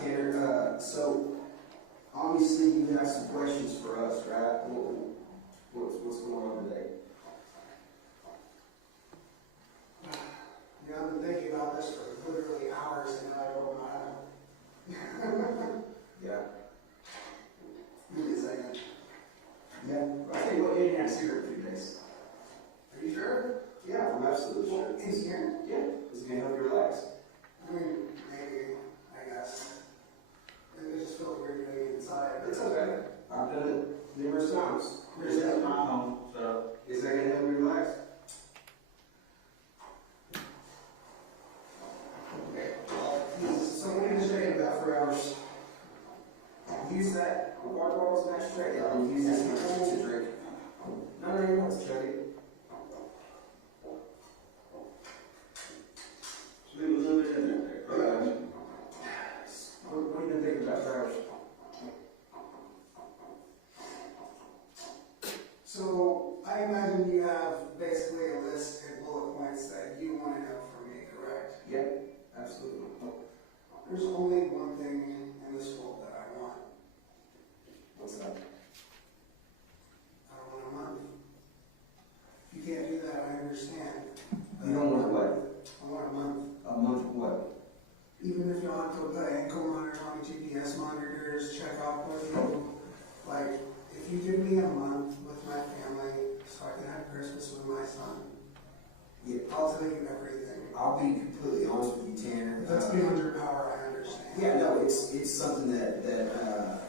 Tanner. So obviously you have some questions for us, right? What's going on today? Yeah, I've been thinking about this for literally hours, and I don't know how. Yeah. Give me a second. Yeah. I tell you what, you didn't here in a few days. Are you sure? Yeah, I'm absolutely sure. He's here? Yeah. It's gonna help you relax. I mean, maybe, I guess. It just feels weird doing it inside. It's okay. I've done it numerous times. This is my home, so Is that gonna help you relax? Okay. So what are you thinking about for hours? Use that water bottle's next tray and use this to drink. No, you want to chug it. just leave a little bit in there. Right? What have you been thinking about for hours? So, I imagine you have basically a list of bullet points that you want to know from me, correct? Yep, absolutely. There's only one thing in this world that I want. What's that? I don't want a month. If you can't do that, I understand. You don't want what? I want a month. A month of what? Even if you want to put ankle monitors on the GPS monitors, check out with you, like, if you give me a month with my family so I can have Christmas with my son, Yeah. I'll tell you everything. I'll be completely honest with you, Tanner. If that's beyond your power, I understand. Yeah, no, it's something that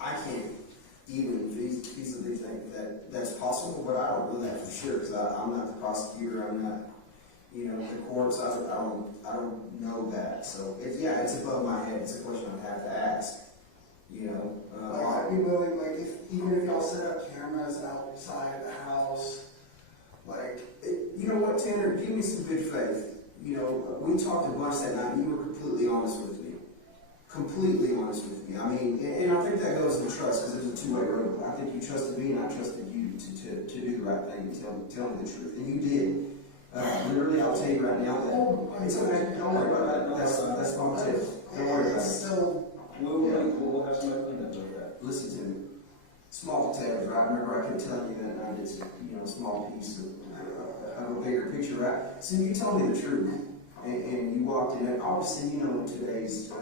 I can't even feasibly think that's possible, but I don't know that for sure because I'm not the prosecutor. I'm not, the courts. I don't know that. So it's above my head. It's a question I'd have to ask. Like, I'd be willing, like, even if y'all set up cameras outside the house, like, you know what, Tanner? Give me some good faith. We talked a bunch that night. And you were completely honest with me. Completely honest with me. I mean, and I think that goes in trust because it's a two-way road. I think you trusted me and I trusted you to do the right thing and tell me the truth. And you did. Literally, I'll tell you right now that it's okay. Don't worry about that. That's my tip. Don't worry about it. Still, We'll have somebody clean up with that. Listen to me. Small potatoes, right? Remember I kept telling you that night it's a small piece of a bigger picture, right? So you told me the truth, and you walked in. Obviously, in today's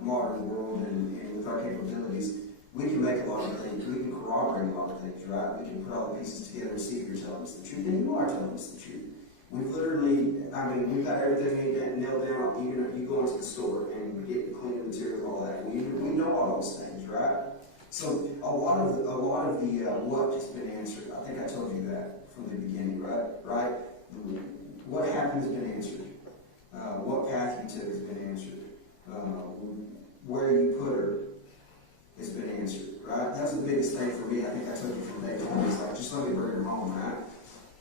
modern world and with our capabilities, we can make a lot of things. We can corroborate a lot of things, right? We can put all the pieces together and see if you're telling us the truth, and you are telling us the truth. We've we've got everything nailed down. You go into the store and we get the cleaning materials, all that. We know all those things, right? So a lot of the what has been answered. I think I told you that from the beginning, right? What happened has been answered. What path you took has been answered. Where you put her has been answered, right? That's the biggest thing for me. I think I told you from day one. It's like, just let me bring her home, right?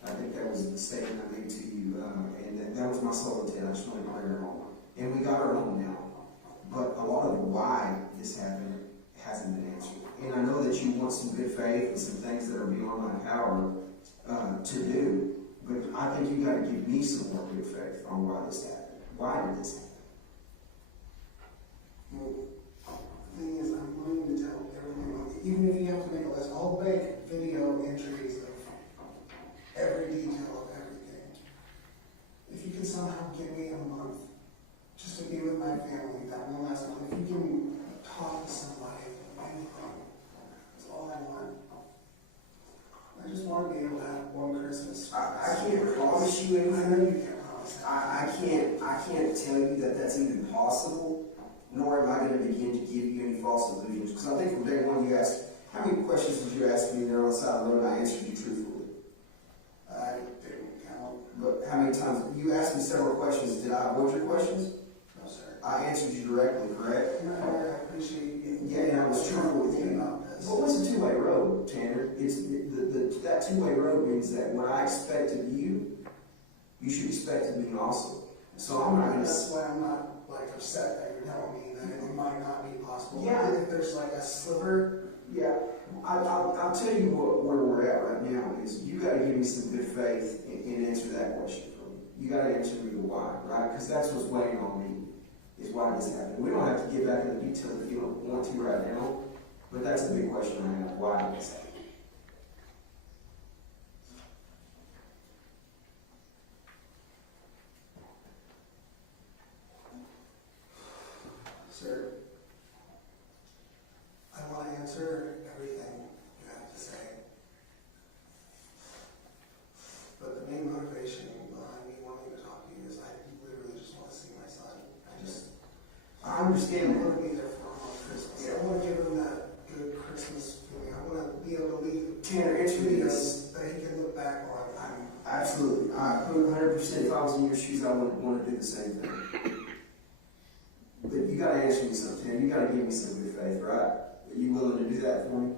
I think that was the statement I made to you, and that was my sole intent. I just wanted to bring her home. And we got her home now. But a lot of the why this happened hasn't been answered. And I know that you want some good faith and some things that are beyond my power to do, but I think you got to give me some more good faith on why this happened. Why did this happen? well, the thing is, I'm willing to tell everything, even if you have to make a list, I'll make video entries of every detail of everything. If you can somehow give me a month just to be with my family, that one last month, if you can talk to somebody, anything, that's all I want. I just want to be able to have one Christmas. I can't promise you anything. I know you can't promise that. I can't tell you that that's even possible, nor am I going to begin to give you any false illusions. Because I think from day one you asked, how many questions did you ask me there on the side of the road and I answered you truthfully? I didn't count. But how many times? You asked me several questions. Did I avoid your questions? No, sir. I answered you directly, correct? No, I appreciate you. Yeah, and I was truthful with you. About this. But what's a two-way road, Tanner? That two-way road means that what I expect of you, you should expect of me also. So I'm not going to... That's why I'm not, upset that you're telling me that it might not be possible. Yeah. If there's, a sliver... Yeah, I'll tell you where we're at right now is you got to give me some good faith and answer that question for me. You got to answer me the why, right? Because that's what's weighing on me. is why this happened. We don't have to get back into the details if you don't want to right now, but that's a big question I have. Why did this happen? Sir, I want to answer everything you have to say. But the main motivation behind me wanting to talk to you is I literally just want to see my son. I understand I that. want to be there for him on Christmas. I want to give him that good Christmas feeling. I want to be able to leave Tanner, answer me this. videos that he can look back on. Absolutely. 100%. If I was in your shoes, I would want to do the same thing. But you got to answer me something, Tanner. You got to give me some good faith, right? Are you willing to do that for me?